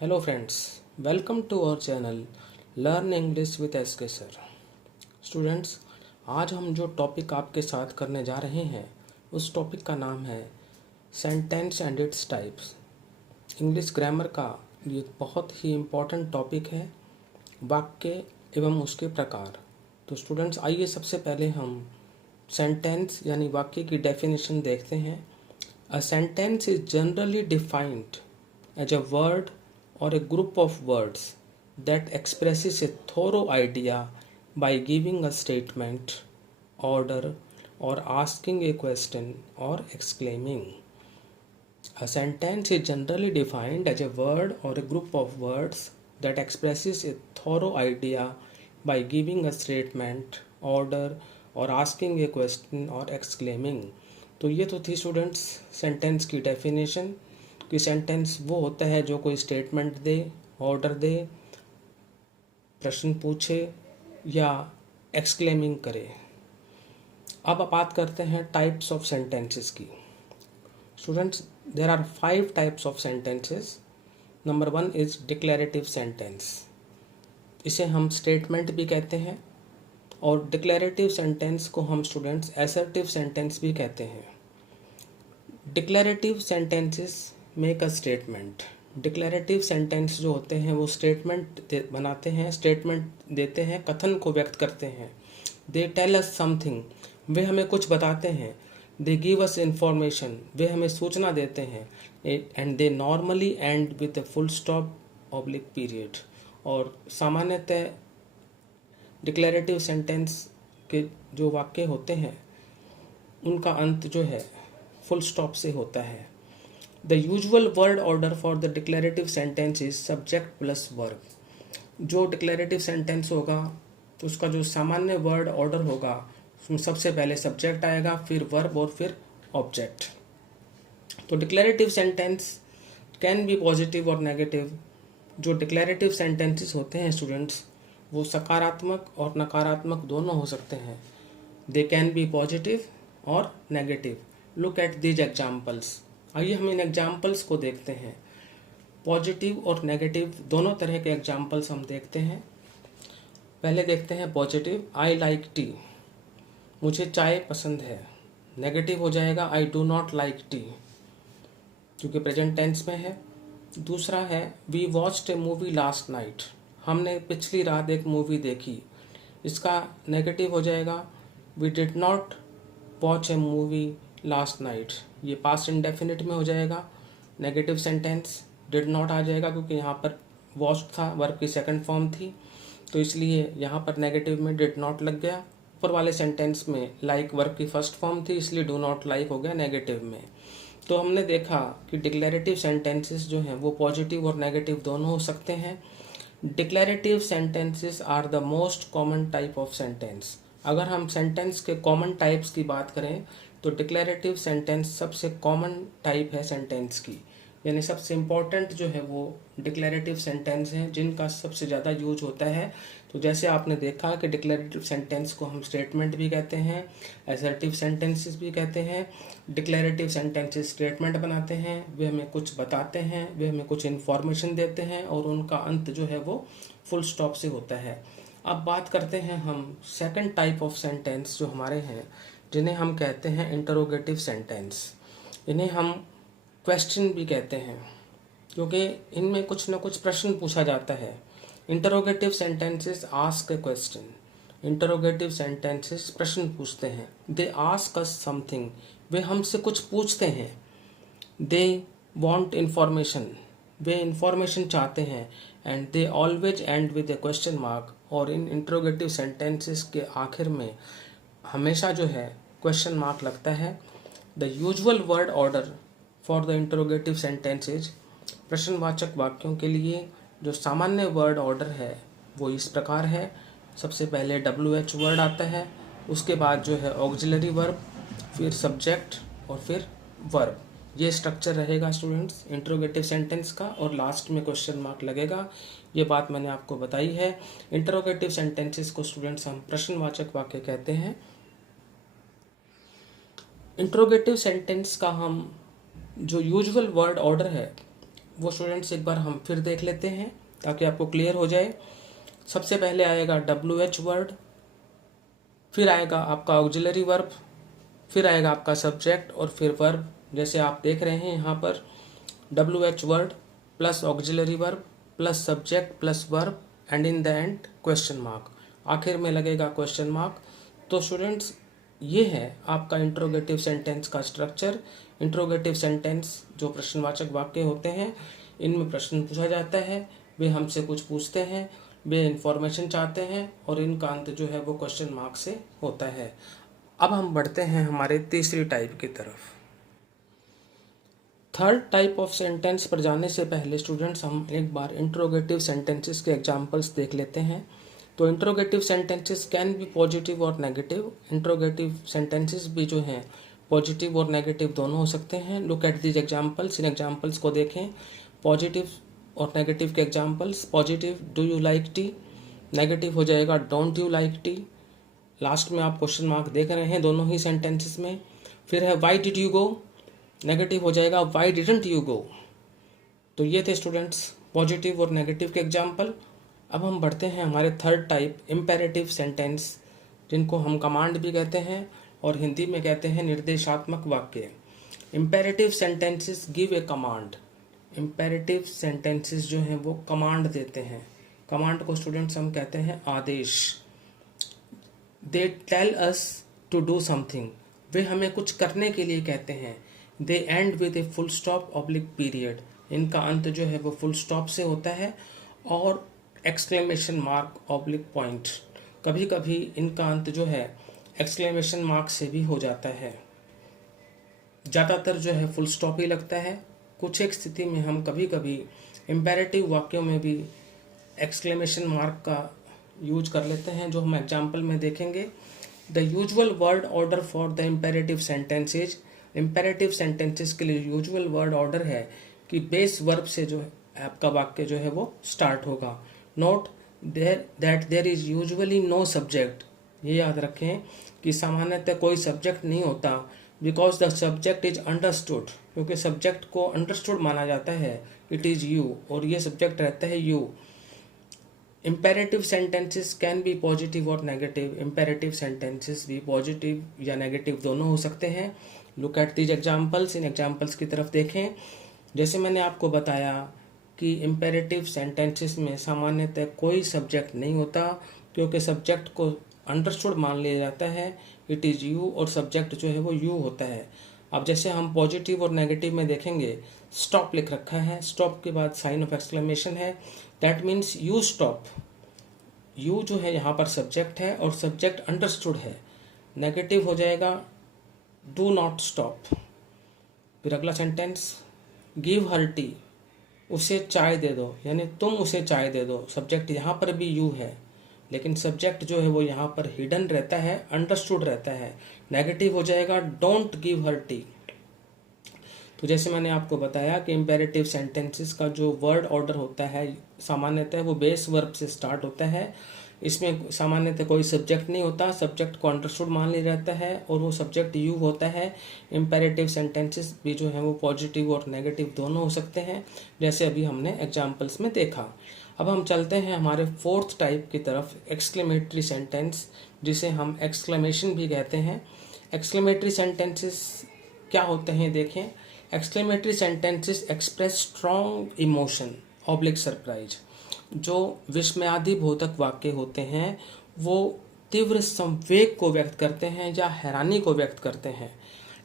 Hello friends, welcome to our channel learn English with SK sir. Students, आज हम जो topic आपके साथ करने जा रहे हैं उस टॉपिक का नाम है sentence and its types. English grammar का ये बहुत ही इम्पॉर्टेंट टॉपिक है, वाक्य एवं उसके प्रकार। तो स्टूडेंट्स, आइए सबसे पहले हम सेंटेंस यानी वाक्य की डेफिनेशन देखते हैं। A sentence is generally defined as a word or a group of words that expresses a thorough idea by giving a statement, order, or asking a question or exclaiming. A sentence is generally defined as a word or a group of words that expresses a thorough idea by giving a statement, order, और asking a question और exclaiming। तो ये तो थी students sentence की definition कि sentence वो होता है जो कोई स्टेटमेंट दे, ऑर्डर दे, प्रश्न पूछे या एक्सक्लेमिंग करे। अब बात करते हैं टाइप्स ऑफ सेंटेंसेस की। Students, there are 5 types of sentences. Number 1 is declarative sentence. इसे हम स्टेटमेंट भी कहते हैं और डिक्लेरेटिव सेंटेंस को हम स्टूडेंट्स असर्टिव सेंटेंस भी कहते हैं। Declarative sentences make a statement. Declarative sentence जो होते हैं वो स्टेटमेंट बनाते हैं, स्टेटमेंट देते हैं, कथन को व्यक्त करते हैं। दे टेल अस समथिंग, वे हमें कुछ बताते हैं। दे गिव अस इंफॉर्मेशन, वे हमें सूचना देते हैं। And they normally and with full stop oblique period. और सामान्यतः डिक्लेरेटिव सेंटेंस के जो वाक्य होते हैं उनका अंत जो है फुल स्टॉप से होता है। The usual word order for the declarative sentence is subject plus verb. जो डिक्लेरेटिव सेंटेंस होगा तो उसका जो सामान्य वर्ड ऑर्डर होगा उसमें सबसे पहले सब्जेक्ट आएगा, फिर वर्ब और फिर ऑब्जेक्ट। तो declarative sentence can be positive और नेगेटिव। जो डिक्लेरेटिव सेंटेंसेस होते हैं स्टूडेंट्स वो सकारात्मक और नकारात्मक दोनों हो सकते हैं। दे कैन बी पॉजिटिव और negative. Look at these examples. आइए हम इन एग्जाम्पल्स को देखते हैं। पॉजिटिव और नेगेटिव दोनों तरह के एग्जाम्पल्स हम देखते हैं। पहले देखते हैं पॉजिटिव। आई लाइक टी, मुझे चाय पसंद है। नेगेटिव हो जाएगा I do not like tea, क्योंकि प्रेजेंट टेंस में है। दूसरा है we watched a movie last night, हमने पिछली रात एक मूवी देखी। इसका नेगेटिव हो जाएगा we did not watch a movie last night. ये पास्ट इंडेफिनिट में हो जाएगा। नेगेटिव सेंटेंस डिड नॉट आ जाएगा क्योंकि यहाँ पर वॉच था, वर्ब की सेकंड फॉर्म थी, तो इसलिए यहाँ पर नेगेटिव में डिड नॉट लग गया। ऊपर वाले सेंटेंस में लाइक वर्ब की फर्स्ट फॉर्म थी, इसलिए डू नॉट लाइक हो गया नेगेटिव में। तो हमने देखा कि डिक्लेरेटिव सेंटेंसेस जो हैं वो पॉजिटिव और नेगेटिव दोनों हो सकते हैं। Declarative sentences are the most common type of sentence. अगर हम सेंटेंस के कॉमन टाइप्स की बात करें तो डिक्लेरेटिव सेंटेंस सबसे कॉमन टाइप है सेंटेंस की, यानी सबसे इम्पॉर्टेंट जो है वो डिक्लेरेटिव सेंटेंस हैं जिनका सबसे ज़्यादा यूज होता है। तो जैसे आपने देखा कि डिक्लेरेटिव सेंटेंस को हम स्टेटमेंट भी कहते हैं, असर्टिव सेंटेंसेस भी कहते हैं। डिक्लेरेटिव सेंटेंसेस स्टेटमेंट बनाते हैं, वे हमें कुछ बताते हैं, वे हमें कुछ इन्फॉर्मेशन देते हैं और उनका अंत जो है वो फुल स्टॉप से होता है। अब बात करते हैं हम सेकंड टाइप ऑफ सेंटेंस जो हमारे हैं, जिन्हें हम कहते हैं इंटरोगेटिव सेंटेंस। इन्हें हम क्वेश्चन भी कहते हैं क्योंकि इनमें कुछ न कुछ प्रश्न पूछा जाता है। इंटरोगेटिव सेंटेंसेस आस्क ए क्वेश्चन। इंटरोगेटिव सेंटेंसेस प्रश्न पूछते हैं। दे आस्क अस समथिंग, वे हमसे कुछ पूछते हैं। They want information, way information चाहते हैं। And they always and with A question mark. और इन इंटरोगेटिव सेंटेंसेस के आखिर में हमेशा जो है क्वेश्चन मार्क लगता है। The usual word order for the interrogative sentences. प्रश्नवाचक वाक्यों के लिए जो सामान्य वर्ड ऑर्डर है वो इस प्रकार है। सबसे पहले WH वर्ड आता है, उसके बाद जो है ऑक्सिलरी वर्ब, फिर सब्जेक्ट और फिर वर्ब। ये स्ट्रक्चर रहेगा स्टूडेंट्स इंटरोगेटिव सेंटेंस का, और लास्ट में क्वेश्चन मार्क लगेगा। ये बात मैंने आपको बताई है। इंटरोगेटिव सेंटेंसेस को स्टूडेंट्स हम प्रश्नवाचक वाक्य कहते हैं। इंटरोगेटिव सेंटेंस का हम जो यूजुअल वर्ड ऑर्डर है वो स्टूडेंट्स एक बार हम फिर देख लेते हैं ताकि आपको क्लियर हो जाए। सबसे पहले आएगा WH वर्ड, फिर आएगा आपका ऑक्सिलरी वर्ब, फिर आएगा आपका सब्जेक्ट और फिर वर्ब। जैसे आप देख रहे हैं यहाँ पर WH word plus auxiliary verb plus subject plus verb and in the end question mark, आखिर में लगेगा क्वेश्चन मार्क। तो स्टूडेंट्स ये है आपका इंट्रोगेटिव सेंटेंस का स्ट्रक्चर। इंट्रोगेटिव सेंटेंस जो प्रश्नवाचक वाक्य होते हैं, इनमें प्रश्न पूछा जाता है, वे हमसे कुछ पूछते हैं, वे इंफॉर्मेशन चाहते हैं और इनका अंत जो है वो क्वेश्चन मार्क से होता है। अब हम बढ़ते हैं हमारे तीसरी टाइप की तरफ। थर्ड टाइप ऑफ सेंटेंस पर जाने से पहले स्टूडेंट्स हम एक बार इंट्रोगेटिव सेंटेंसेस के एग्जांपल्स देख लेते हैं। तो interrogative sentences can be positive और नेगेटिव। इंट्रोगेटिव सेंटेंसेस भी जो हैं पॉजिटिव और नेगेटिव दोनों हो सकते हैं। Look at these examples, in examples को देखें। पॉजिटिव और नेगेटिव के examples, positive do you like T, negative हो जाएगा don't you like T. Last में आप क्वेश्चन मार्क देख रहे हैं दोनों ही सेंटेंसेस में। फिर है why did you go, negative हो जाएगा व्हाई डिडंट यू गो। तो ये थे स्टूडेंट्स पॉजिटिव और नेगेटिव के एग्जांपल। अब हम बढ़ते हैं हमारे थर्ड टाइप इम्पेरेटिव सेंटेंस, जिनको हम कमांड भी कहते हैं और हिंदी में कहते हैं निर्देशात्मक वाक्य। Imperative sentences give a command. Imperative sentences जो हैं वो कमांड देते हैं। कमांड को स्टूडेंट्स हम कहते हैं आदेश। They tell us to do something, वे हमें कुछ करने के लिए कहते हैं। They end with a full stop oblique period, इनका अंत जो है वो फुल स्टॉप से होता है और एक्सक्लेमेशन मार्क ऑब्लिक पॉइंट। कभी कभी इनका अंत जो है एक्सक्लेमेशन मार्क से भी हो जाता है। ज़्यादातर जो है फुल स्टॉप ही लगता है। कुछ एक स्थिति में हम कभी कभी इम्पेरेटिव वाक्यों में भी एक्सक्लेमेशन मार्क का यूज कर लेते हैं, जो हम एग्जाम्पल में देखेंगे। The usual word order for the imperative sentences, imperative sentences के लिए यूजुअल वर्ड ऑर्डर है कि बेस वर्ब से जो है आपका वाक्य जो है वो स्टार्ट होगा। Note that there is usually no subject, ये याद रखें कि सामान्यतः कोई सब्जेक्ट नहीं होता। Because the subject is understood, क्योंकि सब्जेक्ट को अंडरस्टूड माना जाता है। इट इज यू, और ये सब्जेक्ट रहता है you. Imperative sentences can be positive और नेगेटिव। इम्पेरेटिव सेंटेंसेस भी पॉजिटिव या नेगेटिव दोनों हो सकते हैं। Look at these examples, in examples की तरफ देखें। जैसे मैंने आपको बताया कि इम्पेरेटिव सेंटेंसेस में सामान्यतः कोई सब्जेक्ट नहीं होता, क्योंकि सब्जेक्ट को अंडरस्टूड मान लिया जाता है। इट इज़ यू, और सब्जेक्ट जो है वो यू होता है। अब जैसे हम पॉजिटिव और नेगेटिव में देखेंगे, स्टॉप लिख रखा है, स्टॉप के बाद साइन ऑफ एक्सक्लेमेशन है, that means you stop. You जो है यहाँ पर सब्जेक्ट है और सब्जेक्ट अंडरस्टूड है। नेगेटिव हो जाएगा डू नॉट स्टॉप। फिर अगला सेंटेंस, गिव हर टी, उसे चाय दे दो, यानी तुम उसे चाय दे दो। सब्जेक्ट यहाँ पर भी यू है, लेकिन सब्जेक्ट जो है वो यहाँ पर हिडन रहता है, अंडरस्टूड रहता है। नेगेटिव हो जाएगा डोंट गिव हर टी। तो जैसे मैंने आपको बताया कि इम्पेरेटिव सेंटेंसेस का जो वर्ड ऑर्डर होता है सामान्यतः वो बेस वर्ब से स्टार्ट होता है। इसमें सामान्यतः कोई सब्जेक्ट नहीं होता, सब्जेक्ट को अंडरस्टूड मान लिया जाता है और वो सब्जेक्ट यू होता है। इम्पेरेटिव सेंटेंसेस भी जो है वो पॉजिटिव और नेगेटिव दोनों हो सकते हैं, जैसे अभी हमने एग्जाम्पल्स में देखा। अब हम चलते हैं हमारे फोर्थ टाइप की तरफ, एक्सक्लेमेटरी सेंटेंस, जिसे हम एक्सक्लेमेशन भी कहते हैं। एक्सक्लेमेटरी सेंटेंसेस क्या होते हैं देखें। Exclamatory sentences express strong emotion oblique surprise. जो विस्मयादिबोधक वाक्य होते हैं वो तीव्र संवेग को व्यक्त करते हैं या हैरानी को व्यक्त करते हैं।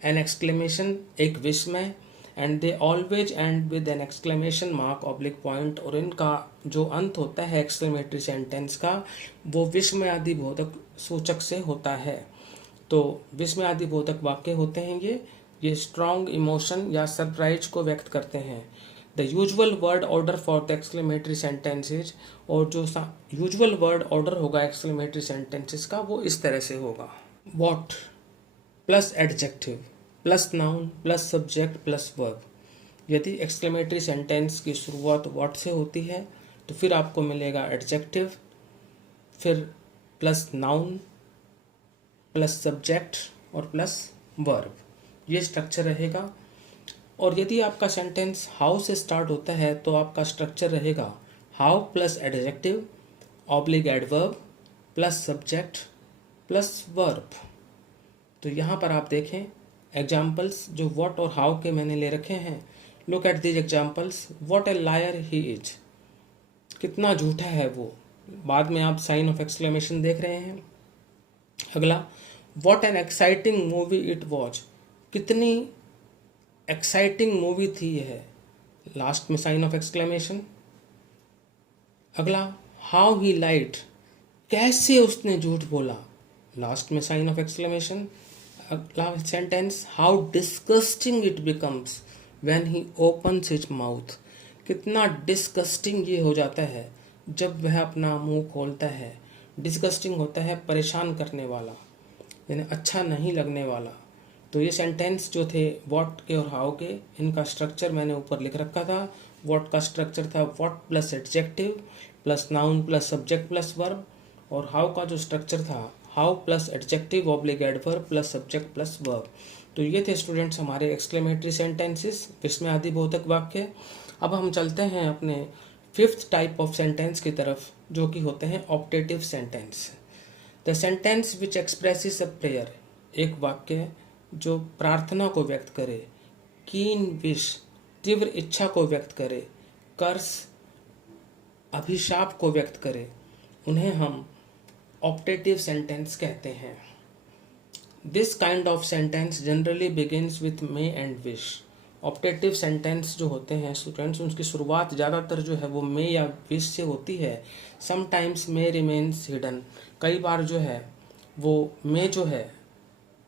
एन एक्सक्लेमेशन एक विस्मय, and they always and with an exclamation mark oblique point, और इनका जो अंत होता है एक्सक्लेमेटरी सेंटेंस का वो विस्मयादिबोधक सूचक से होता है। तो विस्मयादिबोधक वाक्य होते हैं ये स्ट्रॉन्ग इमोशन या सरप्राइज को व्यक्त करते हैं। The usual word order for the exclamatory sentences, और जो यूजुअल वर्ड ऑर्डर होगा एक्सक्लेमेटरी सेंटेंसेस का वो इस तरह से होगा। What plus adjective plus noun plus subject plus verb. यदि एक्सक्लेमेटरी सेंटेंस की शुरुआत व्हाट से होती है तो फिर आपको मिलेगा एडजेक्टिव, फिर प्लस नाउन प्लस सब्जेक्ट और प्लस वर्ब, ये स्ट्रक्चर रहेगा। और यदि आपका सेंटेंस हाउ से स्टार्ट होता है तो आपका स्ट्रक्चर रहेगा how plus adjective oblique adverb plus subject plus verb. तो यहाँ पर आप देखें एग्जाम्पल्स जो व्हाट और हाउ के मैंने ले रखे हैं। Look at these examples. What A lawyer he is, कितना झूठा है वो। बाद में आप साइन ऑफ एक्सक्लेमेशन देख रहे हैं। अगला, what an exciting movie it was, कितनी एक्साइटिंग मूवी थी यह, लास्ट में साइन ऑफ एक्सक्लेमेशन। अगला, हाउ ही लाइड, कैसे उसने झूठ बोला, लास्ट में साइन ऑफ एक्सक्लेमेशन। अगला sentence, how disgusting it becomes when he opens his mouth, कितना डिस्गस्टिंग ये हो जाता है जब वह अपना मुंह खोलता है। डिस्गस्टिंग होता है परेशान करने वाला, यानी अच्छा नहीं लगने वाला। तो ये सेंटेंस जो थे व्हाट के और हाउ के, इनका स्ट्रक्चर मैंने ऊपर लिख रखा था। व्हाट का स्ट्रक्चर था what plus adjective plus noun plus subject plus verb, और हाउ का जो स्ट्रक्चर था how plus adjective oblique adverb plus subject plus verb. तो ये थे स्टूडेंट्स हमारे एक्सक्लेमेटरी सेंटेंसेस, विस्मयादिबोधक वाक्य। अब हम चलते हैं अपने फिफ्थ टाइप ऑफ सेंटेंस की तरफ, जो कि होते हैं optative sentence. The sentence which expresses a prayer, एक वाक्य जो प्रार्थना को व्यक्त करे, कीन विश, तीव्र इच्छा को व्यक्त करे, कर्स, अभिशाप को व्यक्त करे, उन्हें हम ऑप्टेटिव सेंटेंस कहते हैं। This kind of sentence generally begins with may and wish. Optative sentence जो होते हैं स्टूडेंट्स, उनकी शुरुआत ज़्यादातर जो है वो मे या विश से होती है। समटाइम्स मे रिमेन्स हिडन, कई बार जो है वो मे जो है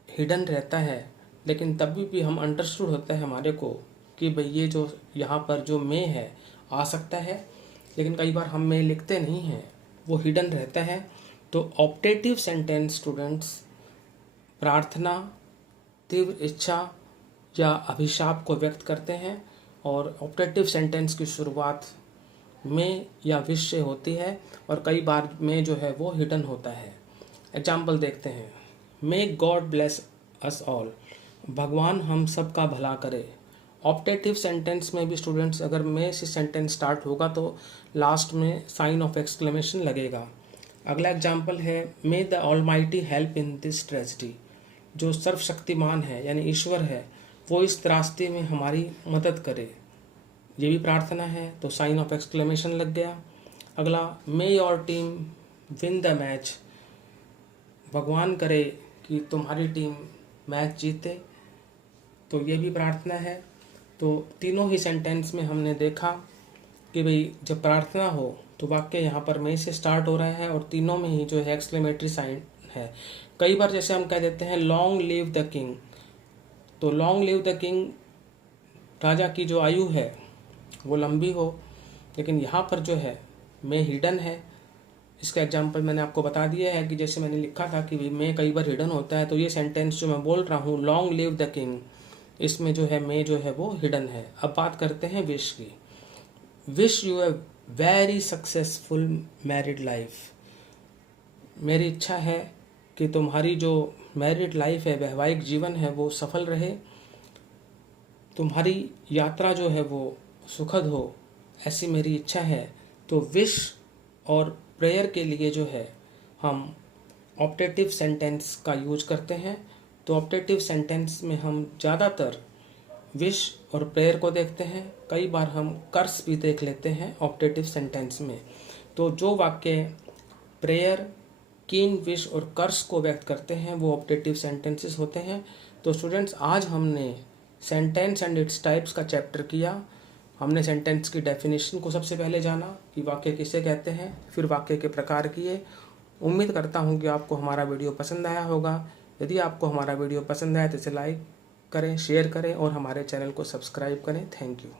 हिडन रहता है, लेकिन तभी भी हम अंडरस्टूड होता है हमारे को कि भाई ये जो यहाँ पर जो मे है आ सकता है, लेकिन कई बार हम मे लिखते नहीं हैं, वो हिडन रहता है। तो ऑप्टेटिव सेंटेंस स्टूडेंट्स प्रार्थना, तीव्र इच्छा या अभिशाप को व्यक्त करते हैं, और ऑप्टेटिव सेंटेंस की शुरुआत में या विश से होती है, और कई बार में जो है वो हिडन होता है। एग्जाम्पल देखते हैं। May God bless us all, भगवान हम सब का भला करे। ऑप्टेटिव सेंटेंस में भी स्टूडेंट्स अगर मे से सेंटेंस स्टार्ट होगा तो लास्ट में साइन ऑफ एक्सक्लेमेशन लगेगा। अगला एग्जाम्पल है, मे the almighty help in this tragedy, जो सर्वशक्तिमान है यानी ईश्वर है वो इस त्रासदी में हमारी मदद करे, ये भी प्रार्थना है, तो साइन ऑफ एक्सक्लेमेशन लग गया। अगला, मे your team win the match, भगवान करे कि तुम्हारी टीम मैच जीते, तो ये भी प्रार्थना है। तो तीनों ही सेंटेंस में हमने देखा कि भाई जब प्रार्थना हो तो वाक्य यहाँ पर मे से स्टार्ट हो रहा है, और तीनों में ही जो है एक्सक्लेमेटरी साइन है। कई बार जैसे हम कह देते हैं लॉन्ग लिव द किंग, तो लॉन्ग लिव द किंग, राजा की जो आयु है वो लंबी हो, लेकिन यहाँ पर जो है मे हिडन है। इसका एग्जाम्पल मैंने आपको बता दिया है कि जैसे मैंने लिखा था कि मे कई बार हिडन होता है, तो ये सेंटेंस जो मैं बोल रहा हूँ लॉन्ग लिव द किंग, इसमें जो है मे जो है वो हिडन है। अब बात करते हैं विश की। Wish U a very successful married life, मेरी इच्छा है कि तुम्हारी जो मैरिड लाइफ है, वैवाहिक जीवन है, वो सफल रहे, तुम्हारी यात्रा जो है वो सुखद हो, ऐसी मेरी इच्छा है। तो विश और प्रेयर के लिए जो है हम ऑप्टेटिव सेंटेंस का यूज करते हैं। तो ऑप्टेटिव सेंटेंस में हम ज़्यादातर विश और प्रेयर को देखते हैं, कई बार हम कर्स भी देख लेते हैं ऑप्टेटिव सेंटेंस में। तो जो वाक्य प्रेयर, कीन विश और कर्स को व्यक्त करते हैं वो ऑप्टेटिव सेंटेंसेस होते हैं। तो स्टूडेंट्स आज हमने सेंटेंस एंड इट्स टाइप्स का चैप्टर किया। हमने सेंटेंस की डेफिनेशन को सबसे पहले जाना कि वाक्य किसे कहते हैं, फिर वाक्य के प्रकार किए। उम्मीद करता हूँ कि आपको हमारा वीडियो पसंद आया होगा। यदि आपको हमारा वीडियो पसंद आया तो इसे लाइक करें, शेयर करें और हमारे चैनल को सब्सक्राइब करें। Thank you.